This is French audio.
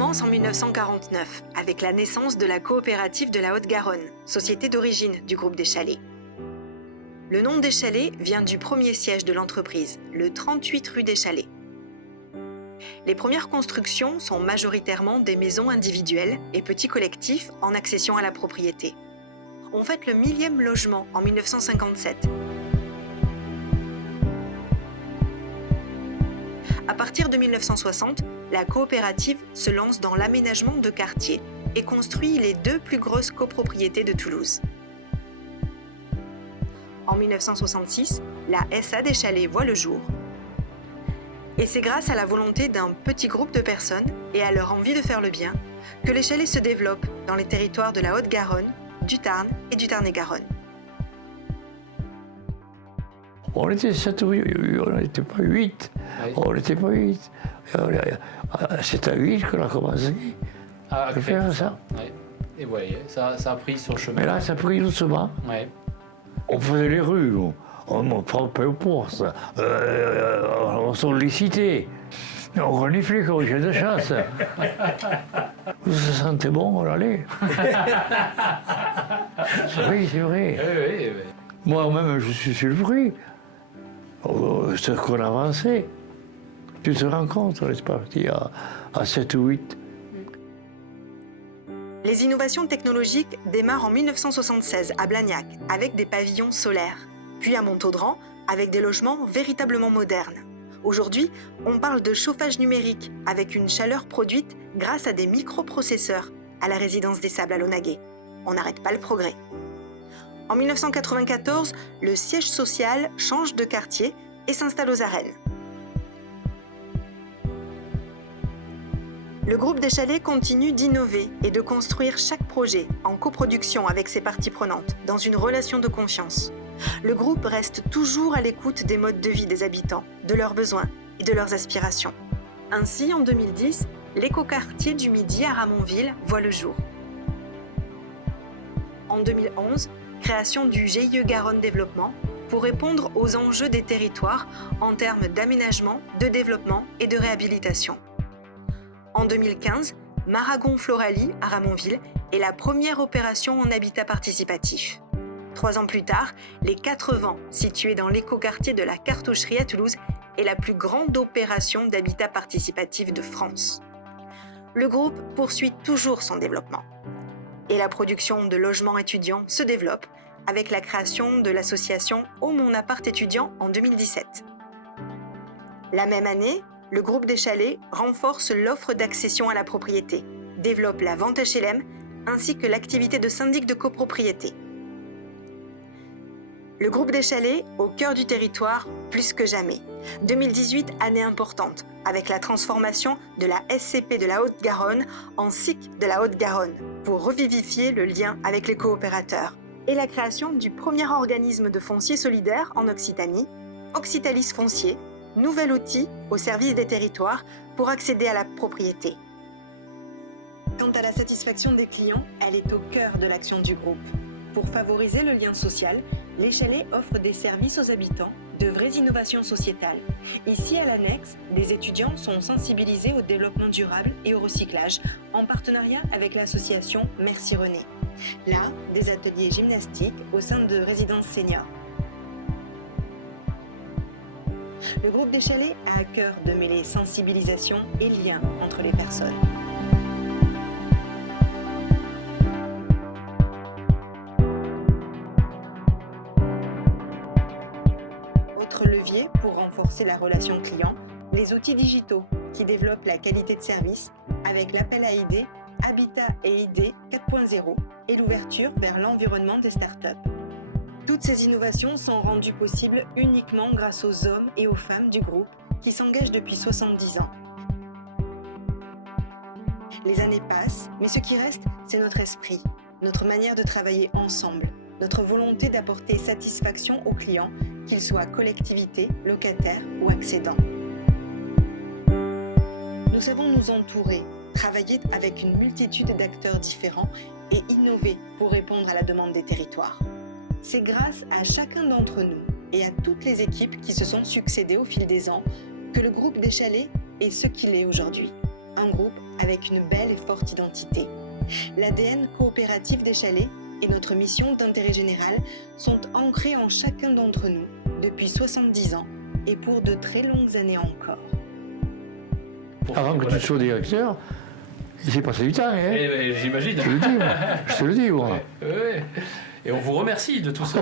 commence en 1949 avec la naissance de la coopérative de la Haute-Garonne, société d'origine du groupe des Chalets. Le nom des Chalets vient du premier siège de l'entreprise, le 38 rue des Chalets. Les premières constructions sont majoritairement des maisons individuelles et petits collectifs en accession à la propriété. On fête le 1000e logement en 1957. À partir de 1960, la coopérative se lance dans l'aménagement de quartiers et construit les 2 plus grosses copropriétés de Toulouse. En 1966, la SA des Chalets voit le jour. Et c'est grâce à la volonté d'un petit groupe de personnes et à leur envie de faire le bien que les chalets se développent dans les territoires de la Haute-Garonne, du Tarn et du Tarn-et-Garonne. On était 7 ou 8, on n'était pas 8. Oui. On n'était pas 8. C'est à 8 qu'on a commencé à faire ça. Oui. Et oui, ça a pris son chemin. Mais là, ça a pris doucement. Oui. On faisait les rues, on ne prend pas pour ça. On sollicitait. On reniflait comme j'ai de chasse. Vous se sentez bon, on allait. Oui, c'est vrai. Oui. Moi-même, je suis surpris. Ce qu'on avançait. Tu te rends compte, on est parti à 7 ou 8. Les innovations technologiques démarrent en 1976 à Blagnac avec des pavillons solaires, puis à Montaudran avec des logements véritablement modernes. Aujourd'hui, on parle de chauffage numérique avec une chaleur produite grâce à des microprocesseurs à la résidence des Sables à Launaguet. On n'arrête pas le progrès. En 1994, le siège social change de quartier et s'installe aux Arènes. Le groupe des Chalets continue d'innover et de construire chaque projet en coproduction avec ses parties prenantes, dans une relation de confiance. Le groupe reste toujours à l'écoute des modes de vie des habitants, de leurs besoins et de leurs aspirations. Ainsi, en 2010, l'écoquartier du Midi à Ramonville voit le jour. En 2011, création du GIE Garonne Développement pour répondre aux enjeux des territoires en termes d'aménagement, de développement et de réhabilitation. En 2015, Maragon Floralie à Ramonville est la première opération en habitat participatif. 3 ans plus tard, les 4 Vents, situés dans l'écoquartier de la Cartoucherie à Toulouse, est la plus grande opération d'habitat participatif de France. Le groupe poursuit toujours son développement. Et la production de logements étudiants se développe avec la création de l'association Au Mon Appart étudiant en 2017. La même année, le groupe des Chalets renforce l'offre d'accession à la propriété, développe la vente HLM ainsi que l'activité de syndic de copropriété. Le groupe des Chalets au cœur du territoire plus que jamais. 2018, année importante, avec la transformation de la SCP de la Haute-Garonne en SIC de la Haute-Garonne pour revivifier le lien avec les coopérateurs. Et la création du premier organisme de foncier solidaire en Occitanie, Occitalis Foncier, nouvel outil au service des territoires pour accéder à la propriété. Quant à la satisfaction des clients, elle est au cœur de l'action du groupe. Pour favoriser le lien social, les chalets offrent des services aux habitants, de vraies innovations sociétales. Ici, à l'annexe, des étudiants sont sensibilisés au développement durable et au recyclage, en partenariat avec l'association Merci René. Là, des ateliers gymnastiques au sein de résidences seniors. Le groupe des Chalets a à cœur de mêler sensibilisation et lien entre les personnes. Autre levier pour renforcer la relation client, les outils digitaux qui développent la qualité de service avec l'appel à idées Habitat et idées 4.0 et l'ouverture vers l'environnement des startups. Toutes ces innovations sont rendues possibles uniquement grâce aux hommes et aux femmes du groupe qui s'engagent depuis 70 ans. Les années passent, mais ce qui reste, c'est notre esprit, notre manière de travailler ensemble, notre volonté d'apporter satisfaction aux clients, qu'ils soient collectivités, locataires ou accédants. Nous savons nous entourer, travailler avec une multitude d'acteurs différents et innover pour répondre à la demande des territoires. C'est grâce à chacun d'entre nous et à toutes les équipes qui se sont succédées au fil des ans que le groupe des Chalets est ce qu'il est aujourd'hui. Un groupe avec avec une belle et forte identité. L'ADN coopératif des chalets et notre mission d'intérêt général sont ancrés en chacun d'entre nous depuis 70 ans et pour de très longues années encore. Avant que tu sois directeur, il s'est passé du temps, hein. J'imagine. Je te le dis, moi. Ouais. Et on vous remercie de tout ça.